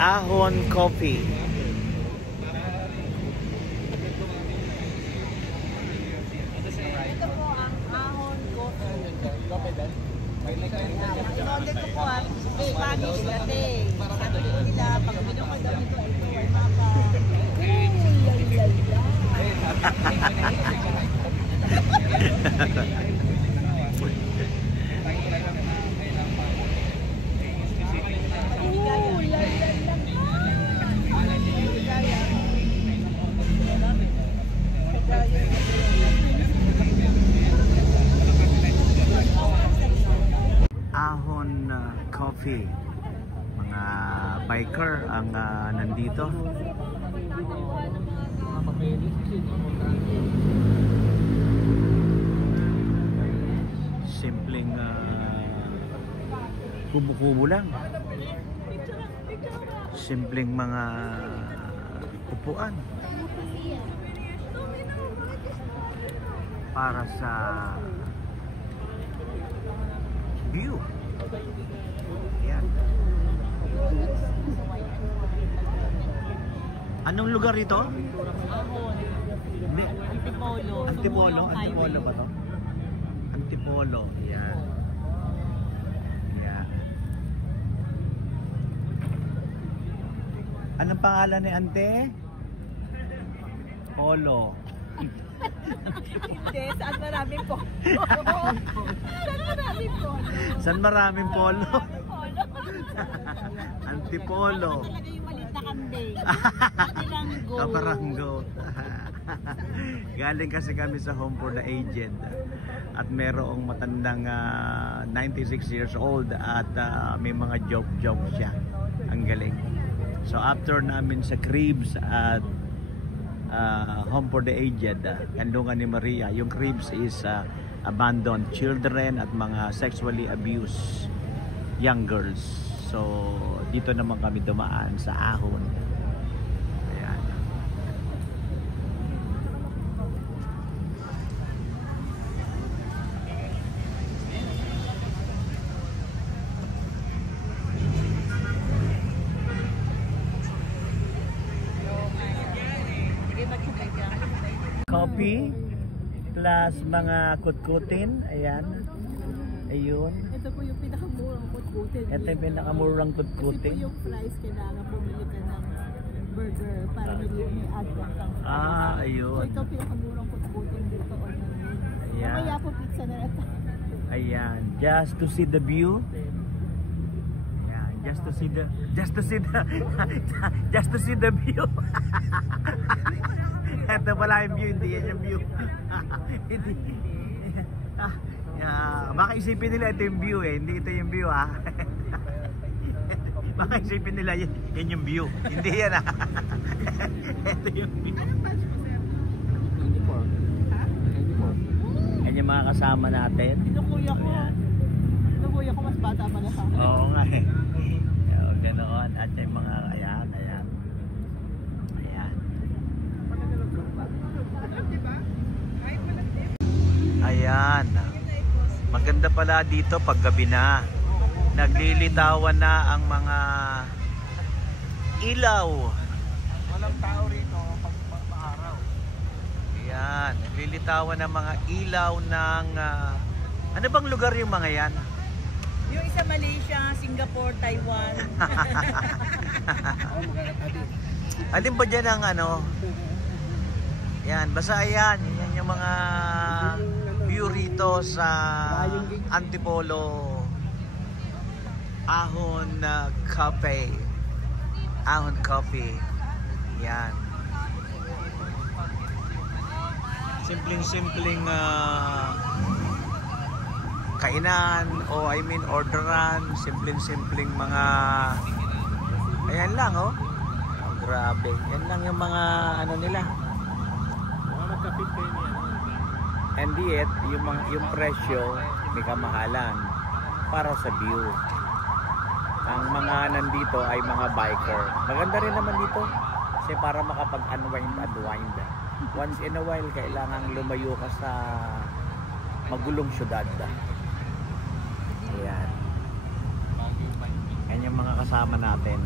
Ahon Coffee. Ito po ang Ahon Coffee. Order ko po ang Spanish latte. Sabi ko nila, pag bilang ko daw ito ay mapa. Ahon Coffee. Mga biker ang nandito. Simpleng kubo-kubo lang. Simpleng mga upuan para sa view. Yan. Anong lugar ito? Ahon. Hindi. Antipolo. Antipolo? Antipolo ba to? Antipolo. Yan. Yan. Anong pangalan ni Ante? Polo. Hindi, saan maraming polo? Saan maraming polo? Saan maraming polo? Maraming polo. Antipolo. Ano talaga yung maliit na kambing? Kabaranggo. Kabaranggo. Galing kasi kami sa Home for the Aged at merong matandang 96 years old at may mga joke siya. Ang galing. So after namin sa cribs at Home for the Aged, Kandungan ni Maria, yung cribs is abandoned children at mga sexually abused young girls. So dito naman kami dumaan sa Ahon. Ayan. Coffee plus mga kutkutin. Ayan. Ayun. Ito po yung pinakamurang kutkutin. Ito yung pinakamurang Kasi kutkutin. po yung fries, kailangan bumili ka ng burger para may add lang kang fries. Ayun. So ito pinakamurang kutkutin dito on the menu. Ayan. Mamaya po pizza na ito. Ayan, just to see the view. Ayan, just to see the view. Ito pala yung view, hindi yan yung view. Hindi. Baka isipin nila ito yung view hindi ito yung view Baka isipin nila yan yung view. Hindi yan Ito yung view. Yan yung mga kasama natin. Ito kuya ko. Ito kuya ko, mas bata pa na sa akin. Oo nga ganoon. At yung mga ayan. Ayan. Maganda pala dito pag gabi na. Naglilitawan na ang mga ilaw. Walang tao rito pag maaraw. Ayan. Naglilitawan ng mga ilaw ng ano bang lugar yung mga yan? Yung isa Malaysia, Singapore, Taiwan. Alin ba dyan ang ano? Yan, basta ayan. Yan yung mga view rito sa Antipolo Ahon Cafe. Ahon Coffee. Yan. Simpleng kainan o orderan. Simpleng mga ayan lang grabe. Yan lang yung mga ano nila. And yet, yung presyo may kamahalan para sa view. Ang mga nandito ay mga biker. Maganda rin naman dito kasi para makapag-unwind. Once in a while, kailangan lumayo ka sa magulong syudad. Ayan. Yan yung mga kasama natin.